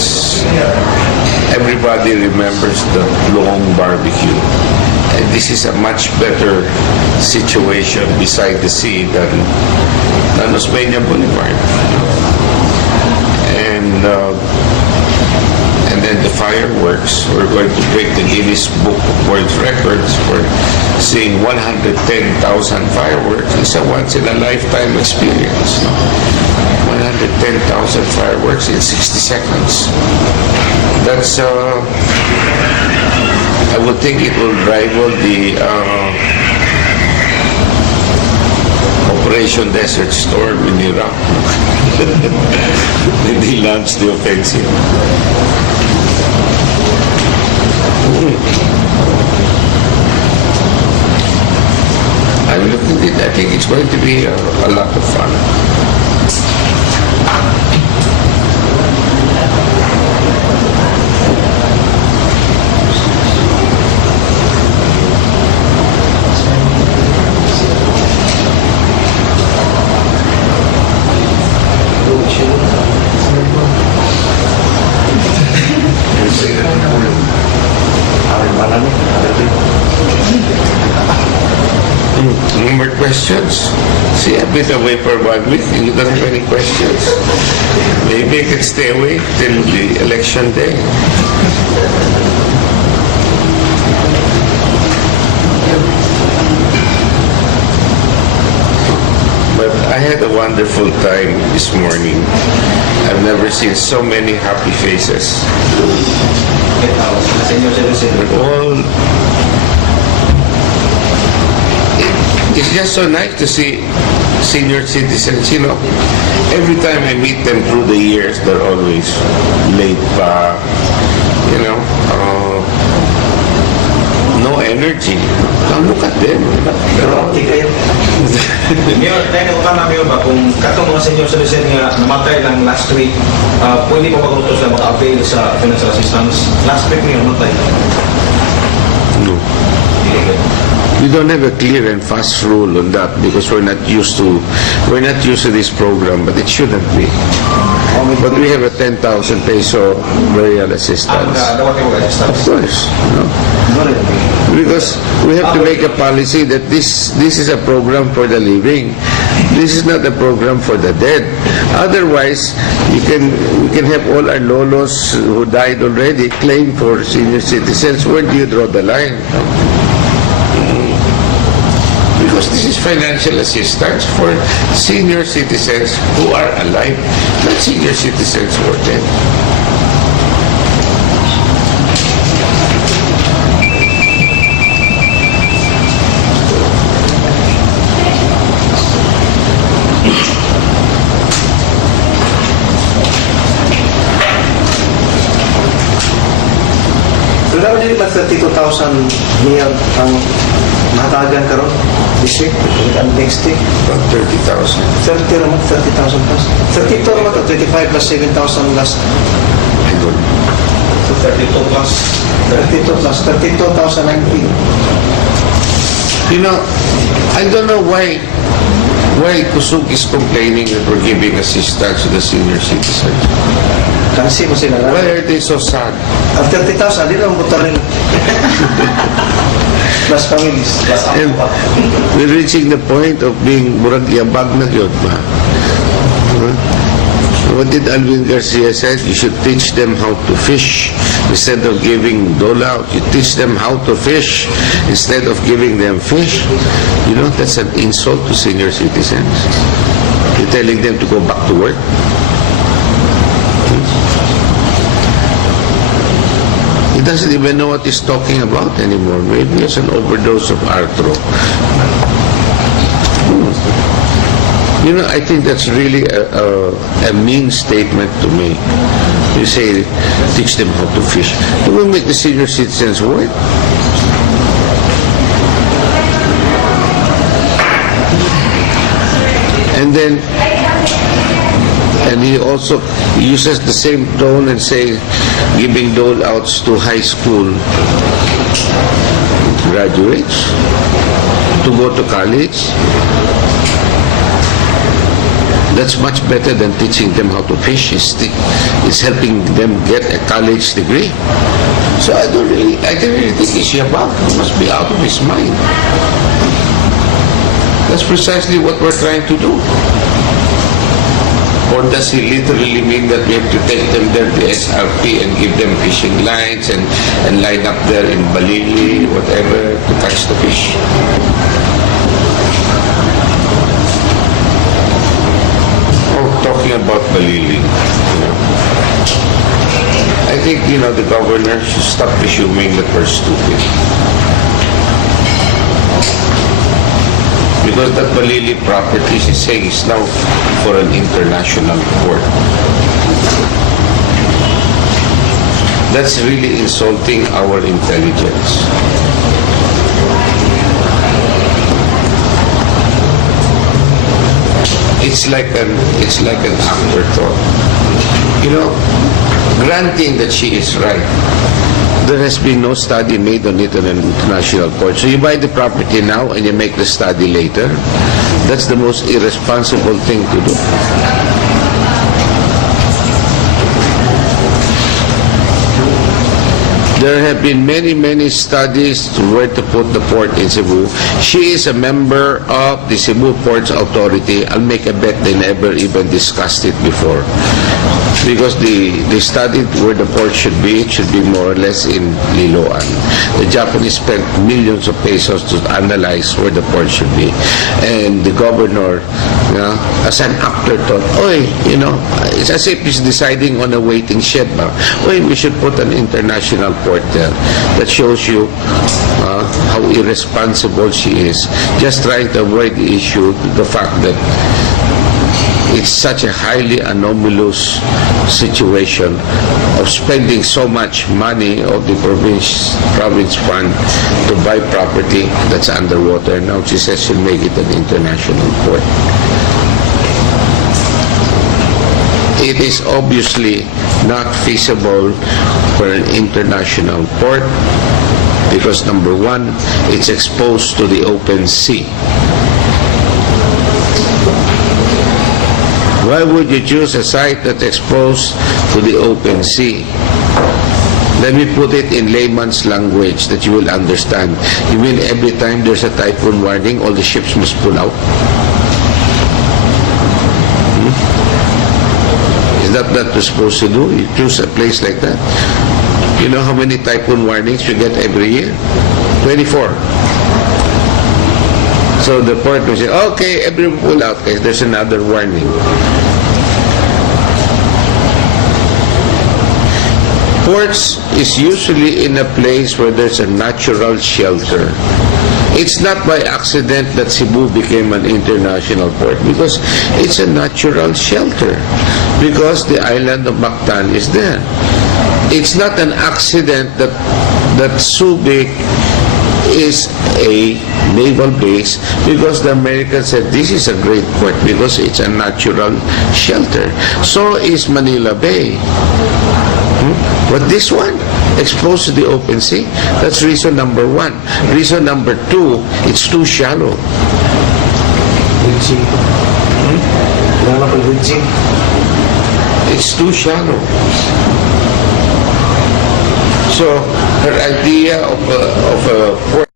because everybody remembers the long barbecue. And this is a much better situation beside the sea than Osmeña Boulevard. And then the fireworks, we're going to break the Guinness Book of World Records for seeing 110,000 fireworks. It's a once-in-a-lifetime experience. 110,000 fireworks in 60 seconds. That's, I would think it will rival the Operation Desert Storm in Iraq. They launched the offensive. I'm looking at it. I think it's going to be a lot of fun. No more questions? See, I've been away for 1 week and you don't have any questions. Maybe I can stay away till the election day. But I had a wonderful time this morning. I've never seen so many happy faces. All it's just so nice to see senior citizens, you know. Every time I meet them through the years, they're always late back, you know, no energy. Now look at them. Pero okay kayo. Mayor, tayo ka na Mayor ba, kung katong mga senior citizen nga namatay lang last week, pwede pa mag-utos na mag-avail sa financial assistance? Last week Mayor, namatay. No. We don't have a clear and fast rule on that because we're not used to this program, but it shouldn't be. But we have a 10,000 peso burial assistance. Of course, no? Because we have to make a policy that this is a program for the living. This is not a program for the dead. Otherwise, we can have all our lolos who died already claim for senior citizens. Where do you draw the line? Because this is financial assistance for senior citizens who are alive, not senior citizens who are dead. So dapat din mas 32,000 Mayor ang mahatagan karon this week and next week. About 30,000. 30 naman, 30,000 plus. 32 naman to, 25 plus 7,000 last. I don't know. So 32 plus 32,090. You know, I don't know why Kusug is complaining that we're giving assistance to the senior citizens. Kasi mo sila na. Why are they so sad? Ang 30,000, di lang buta rin. Plus families. Plus And we're reaching the point of being murag yabag na yun ba? What did Alvin Garcia said? You should teach them how to fish instead of giving dole out. You teach them how to fish instead of giving them fish. You know, that's an insult to senior citizens. You're telling them to go back to work. He doesn't even know what he's talking about anymore. Maybe he has an overdose of arthro. You know, I think that's really a mean statement to me. You say, teach them how to fish. You will make the senior citizens work. And then, and he also uses the same tone and say, giving dole outs to high school graduates to go to college. That's much better than teaching them how to fish. It's helping them get a college degree. So I don't really think he's about. He must be out of his mind. That's precisely what we're trying to do. Or does he literally mean that we have to take them there to SRP and give them fishing lines and line up there in Balili, whatever, to catch the fish? Oh, talking about Balili, I think, the governor should stop assuming that we're stupid. Because that Balili Property, she's saying, is now for an international port. That's really insulting our intelligence. It's like an afterthought. Granting that she is right, there has been no study made on it on an international port. So you buy the property now and you make the study later. That's the most irresponsible thing to do. There have been many studies to where to put the port in Cebu. She is a member of the Cebu Ports Authority. I'll make a bet they never even discussed it before. Because they studied where the port should be. It should be more or less in Liloan. The Japanese spent millions of pesos to analyze where the port should be. And the governor, as an afterthought, it's as if he's deciding on a waiting shed. We should put an international port there. That shows you how irresponsible she is. Just trying to avoid the issue, the fact that it's such a highly anomalous situation of spending so much money of the province fund to buy property that's underwater. Now she says she'll make it an international port. It is obviously not feasible for an international port because, number one, it's exposed to the open sea. Why would you choose a site that's exposed to the open sea? Let me put it in layman's language that you will understand. You mean every time there's a typhoon warning, all the ships must pull out? Is that what you're supposed to do? You choose a place like that? You know how many typhoon warnings you get every year? 24. So the port will say, okay, everyone pull out because there's another warning. Ports is usually in a place where there's a natural shelter. It's not by accident that Cebu became an international port because it's a natural shelter because the island of Mactan is there. It's not an accident that Subic is a naval base because the Americans said this is a great port because it's a natural shelter. So is Manila Bay. But this one, exposed to the open sea, that's reason number one. Reason number two, it's too shallow. It's too shallow. So her idea of a port